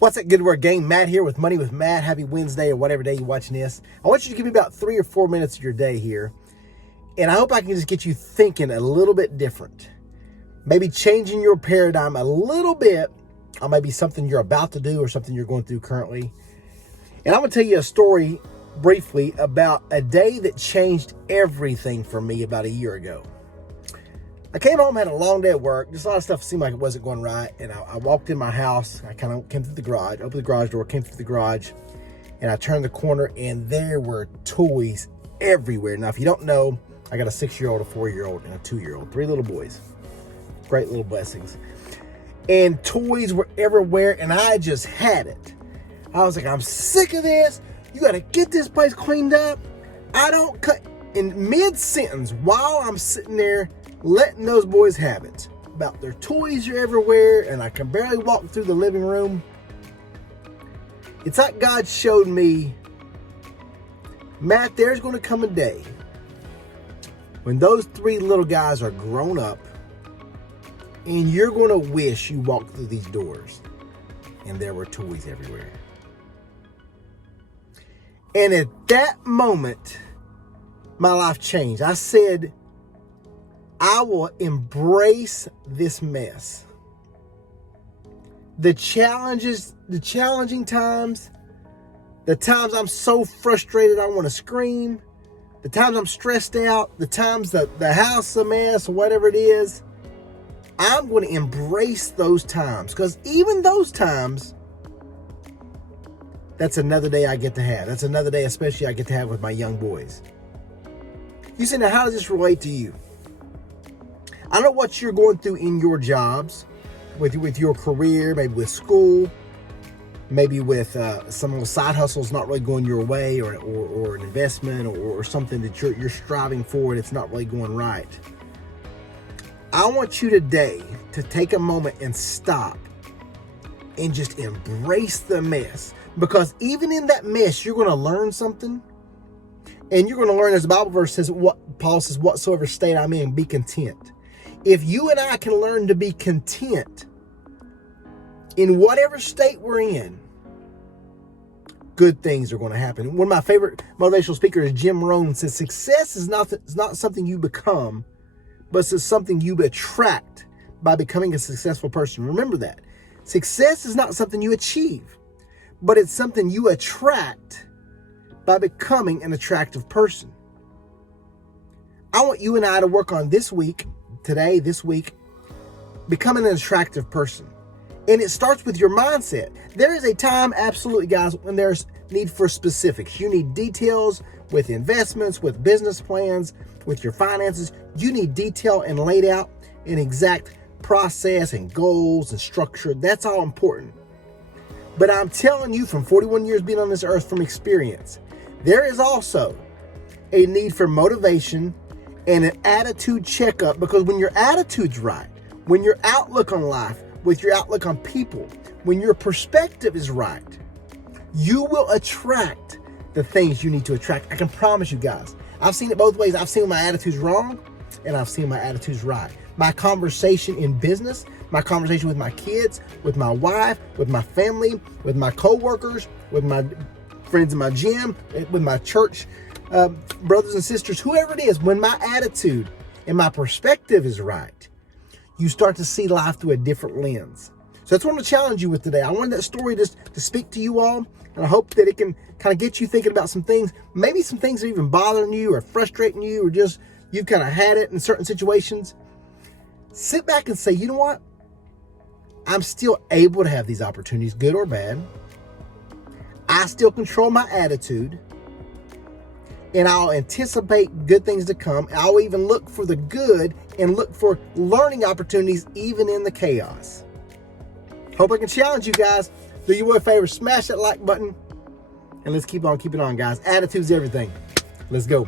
What's that good word game? Matt here with Money with Matt. Happy Wednesday or whatever day you're watching this. I want you to give me about 3 or 4 minutes of your day here. And I hope I can just get you thinking a little bit different. Maybe changing your paradigm a little bit on maybe something you're about to do or something you're going through currently. And I'm going to tell you a story briefly about a day that changed everything for me about a year ago. I came home, had a long day at work. Just a lot of stuff seemed like it wasn't going right. And I walked in my house. I kind of came through the garage, opened the garage door, came through the garage, and I turned the corner, and there were toys everywhere. Now, if you don't know, I got a 6-year-old, a 4-year-old, and a 2-year-old. 3 little boys. Great little blessings. And toys were everywhere, and I just had it. I was like, I'm sick of this. You got to get this place cleaned up. I don't cut. In mid-sentence, while I'm sitting there, letting those boys have it. About their toys are everywhere, and I can barely walk through the living room. It's like God showed me, Matt, there's going to come a day when those 3 little guys are grown up, and you're going to wish you walked through these doors, and there were toys everywhere. And at that moment, my life changed. I said, I will embrace this mess. The challenges, the challenging times, the times I'm so frustrated I want to scream, the times I'm stressed out, the times that the house is a mess or whatever it is, I'm going to embrace those times, because even those times, that's another day I get to have. That's another day especially I get to have with my young boys. You say, now how does this relate to you? I don't know what you're going through in your jobs, with your career, maybe with school, maybe with some of the side hustles not really going your way, or an investment, or something that you're striving for and it's not really going right. I want you today to take a moment and stop and just embrace the mess, because even in that mess, you're going to learn something. And you're going to learn, as the Bible verse says, what Paul says, whatsoever state I'm in, be content. If you and I can learn to be content in whatever state we're in, good things are going to happen. One of my favorite motivational speakers, Jim Rohn, says success is not something you become, but it's something you attract by becoming a successful person. Remember that. Success is not something you achieve, but it's something you attract by becoming an attractive person. I want you and I to work on this week, becoming an attractive person. And it starts with your mindset. There is a time, absolutely, guys, when there's need for specifics. You need details with investments, with business plans, with your finances. You need detail and laid out an exact process and goals and structure. That's all important. But I'm telling you, from 41 years being on this earth, from experience, there is also a need for motivation and an attitude checkup, because when your attitude's right, when your outlook on life, with your outlook on people, when your perspective is right, you will attract the things you need to attract. I can promise you guys, I've seen it both ways. I've seen my attitude's wrong, and I've seen my attitude's right. My conversation in business, my conversation with my kids, with my wife, with my family, with my coworkers, with my friends in my gym, with my church brothers and sisters, whoever it is, when my attitude and my perspective is right, you start to see life through a different lens. So that's what I'm going to challenge you with today. I wanted that story just to speak to you all, and I hope that it can kind of get you thinking about some things, maybe some things that are even bothering you or frustrating you, or just you've kind of had it in certain situations. Sit back and say, you know what? I'm still able to have these opportunities, good or bad. I still control my attitude, and I'll anticipate good things to come. I'll even look for the good and look for learning opportunities even in the chaos. Hope I can challenge you guys. Do you a favor, smash that like button, and let's keep on keeping on, guys. Attitude's everything. Let's go.